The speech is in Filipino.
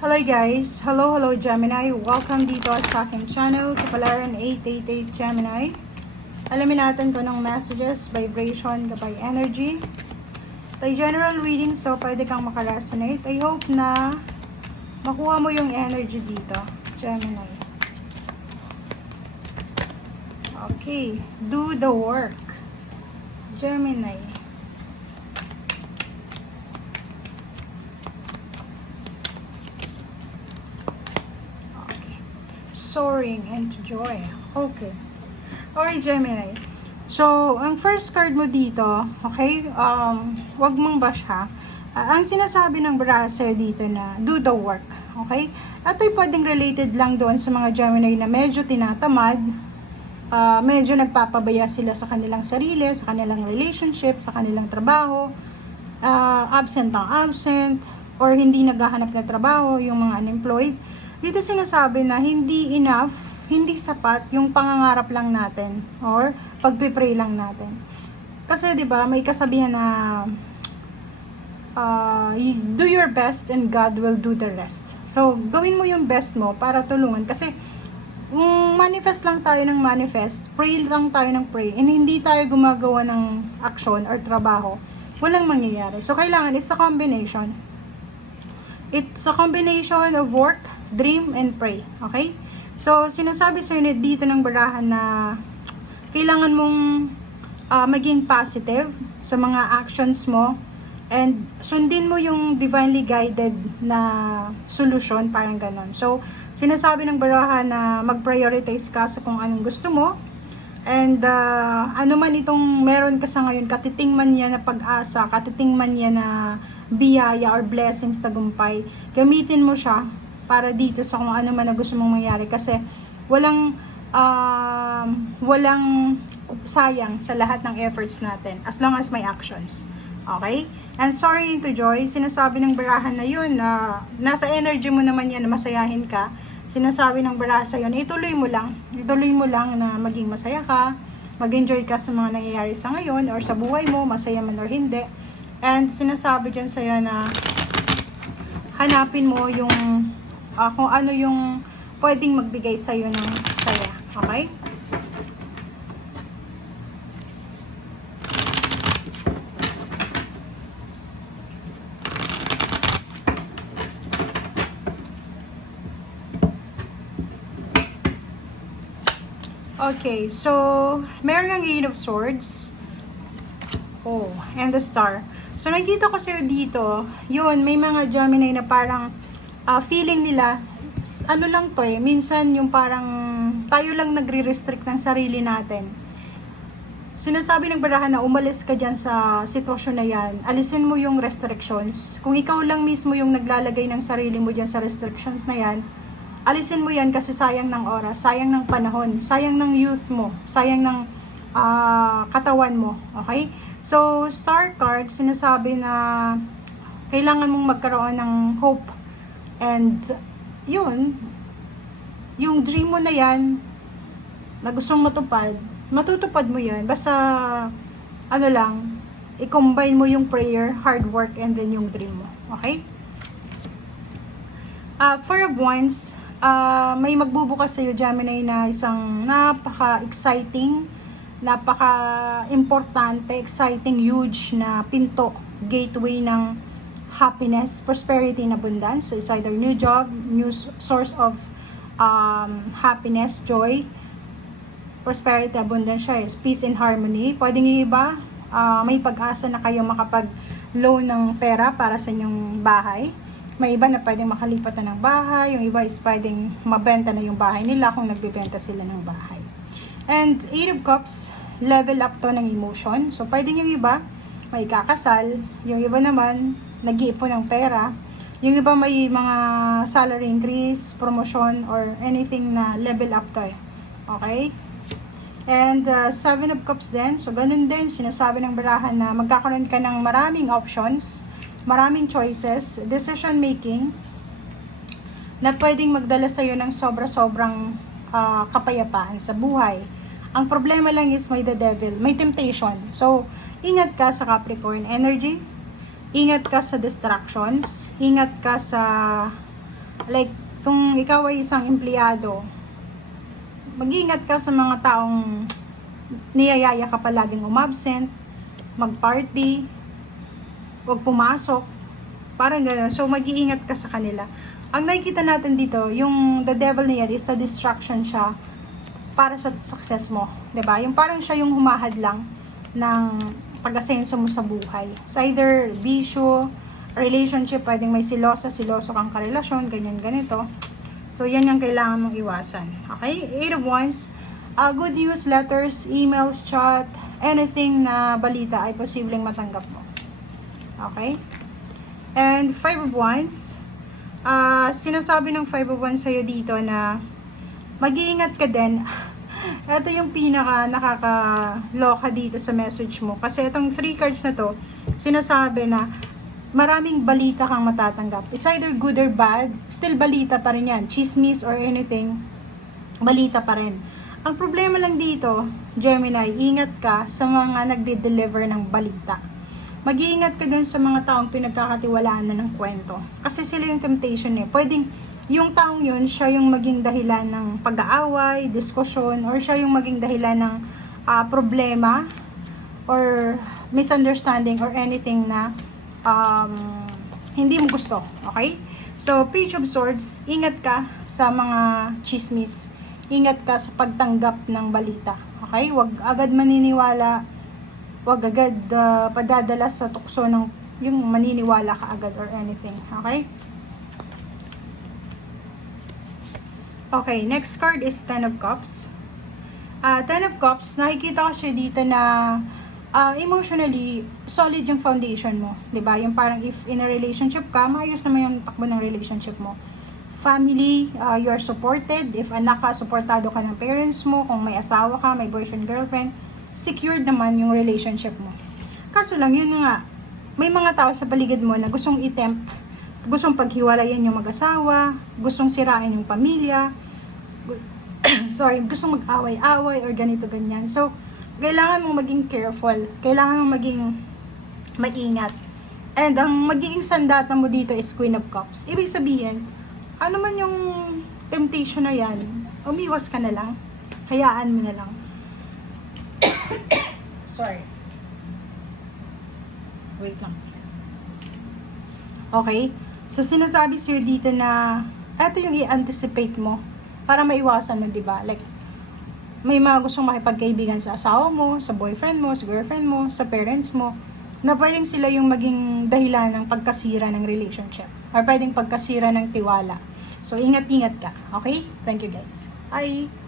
Hello guys! Hello Gemini! Welcome dito sa aking channel, Kapalaran 888 Gemini. Alamin natin kung anong messages, vibration, gabay energy. Ito general reading, so pwede kang makaresonate. I hope na makuha mo yung energy dito, Gemini. Okay, do the work, Gemini. Soaring into joy. Okay. Alright, Gemini. So, ang first card mo dito, okay, wag mong bash ha. Ang sinasabi ng brasser dito na do the work, okay? Ito'y pwedeng related lang doon sa mga Gemini na medyo tinatamad, medyo nagpapabaya sila sa kanilang sarili, sa kanilang relationship, sa kanilang trabaho, absent ang absent, or hindi naghahanap na trabaho, yung mga unemployed. Dito sinasabi na hindi enough, hindi sapat yung pangangarap lang natin or pagpipray lang natin. Kasi 'di ba, may kasabihan na do your best and God will do the rest. So, gawin mo yung best mo para tulungan kasi manifest lang tayo ng manifest, pray lang tayo ng pray, and hindi tayo gumagawa ng action or trabaho, walang mangyayari. So, kailangan it's a combination. It's a combination of work, dream, and pray. Okay? So, sinasabi sa inyo dito ng barahan na kailangan mong maging positive sa mga actions mo and sundin mo yung divinely guided na solution, parang ganon. So, sinasabi ng barahan na mag-prioritize ka sa kung anong gusto mo and ano man itong meron ka sa ngayon, katiting man yan na pag-asa, katiting man yan na biyaya or blessings, tagumpay, gamitin mo siya para dito sa kung ano man na gusto mong mangyari kasi walang sayang sa lahat ng efforts natin as long as may actions. Okay? And sorry into joy, sinasabi ng barahan na yun na nasa energy mo naman yan na masayahin ka. Sinasabi ng baraha sa yun, ituloy mo lang na maging masaya ka, mag-enjoy ka sa mga nangyayari sa ngayon or sa buhay mo, masaya man or hindi. And sinasabi dyan sa'yo na hanapin mo yung kung ano yung pwedeng magbigay sa'yo ng saya. Okay? Okay, so meron ang Eight of Swords. Oh, and the Star. So, nakita ko sa'yo dito, yun, may mga Gemini na parang feeling nila, ano lang to minsan yung parang tayo lang nagre-restrict ng sarili natin. Sinasabi ng barahan na umalis ka dyan sa sitwasyon na yan, alisin mo yung restrictions. Kung ikaw lang mismo yung naglalagay ng sarili mo dyan sa restrictions na yan, alisin mo yan kasi sayang ng oras, sayang ng panahon, sayang ng youth mo, sayang ng katawan mo, okay? So, Star card, sinasabi na kailangan mong magkaroon ng hope. And, yun, yung dream mo na yan, na gustong matutupad mo yan. Basta, ano lang, i-combine mo yung prayer, hard work, and then yung dream mo. Okay? For once, may magbubukas sa'yo, Gemini, na isang napaka-exciting, napaka-importante, exciting, huge na pinto, gateway ng happiness, prosperity, and abundance. So, it's either new job, new source of happiness, joy, prosperity, abundance siya, peace and harmony. Pwedeng yung iba, may pag-asa na kayo makapag-loan ng pera para sa inyong bahay. May iba na pwedeng makalipat na ng bahay, yung iba is pwedeng mabenta na yung bahay nila kung nagbibenta sila ng bahay. And Eight of Cups, level up to ng emotion. So, pwedeng yung iba, may kakasal. Yung iba naman, nag-iipon ng pera. Yung iba may mga salary increase, promotion, or anything na level up to. Okay? And Seven of Cups din. So, ganun din. Sinasabi ng barahan na magkakaroon ka ng maraming options, maraming choices, decision making, na pwedeng magdala sa'yo ng sobra-sobrang kapayapaan sa buhay. Ang problema lang is may the devil, may temptation. So, ingat ka sa Capricorn energy, ingat ka sa distractions, ingat ka sa Like, kung ikaw ay isang empleyado, mag-ingat ka sa mga taong niyayaya ka palaging umabsent, mag-party, huwag pumasok, parang gano'n. So, mag-iingat ka sa kanila. Ang nakikita natin dito, yung the devil niya is a distraction siya para sa success mo. 'Di ba? Yung parang siya yung humahadlang ng pag-asenso mo sa buhay. It's either bisyo, relationship, pwedeng may siloso kang karelasyon, ganyan, ganito. So, yan yung kailangan mong iwasan. Okay? 8 of Wands, good news, letters, emails, chat, anything na balita ay posibleng matanggap mo. Okay? And 5 of Wands, sinasabi ng 5 of Wands sa'yo dito na mag-iingat ka din. Ito yung pinaka nakakaloka dito sa message mo. Kasi itong 3 cards na to, sinasabi na maraming balita kang matatanggap. It's either good or bad, still balita pa rin yan. Chismis or anything, balita pa rin. Ang problema lang dito, Gemini, ingat ka sa mga nagde-deliver ng balita. Mag-iingat ka dun sa mga taong pinagkakatiwalaan na ng kwento. Kasi sila yung temptation eh. Pwedeng yung taong yun, siya yung maging dahilan ng pag-aaway, diskusyon, or siya yung maging dahilan ng problema, or misunderstanding, or anything na hindi mo gusto. Okay? So, Page of Swords, ingat ka sa mga chismis. Ingat ka sa pagtanggap ng balita. Okay? Huwag agad maniniwala. Huwag agad padadala sa tukso ng yung maniniwala ka agad or anything. Okay? Okay, next card is Ten of Cups. Ten of Cups, nakikita ko siya dito na emotionally solid yung foundation mo. 'Di ba? Yung parang if in a relationship ka, maayos naman yung takbo ng relationship mo. Family, you're supported. If anak ka, suportado ka ng parents mo. Kung may asawa ka, may boyfriend, girlfriend, secured naman yung relationship mo. Kaso lang, yun nga, may mga tao sa paligid mo na gustong i-tempt, gustong paghiwalayan yung mag-asawa, gustong sirain yung pamilya, gustong mag-away-away or ganito-ganyan. So, kailangan mong maging careful, kailangan mong maging maingat. And ang magiging sandata mo dito is Queen of Cups. Ibig sabihin, ano man yung temptation na yan, umiwas ka na lang, hayaan mo na lang. Sorry. Wait lang. Okay? So, sinasabi sa'yo dito na eto yung i-anticipate mo para maiwasan mo, diba? Like, may mga gustong makipagkaibigan sa asawa mo, sa boyfriend mo, sa girlfriend mo, sa parents mo, na pwedeng sila yung maging dahilan ng pagkasira ng relationship or pwedeng pagkasira ng tiwala. So, ingat-ingat ka. Okay? Thank you guys. Bye!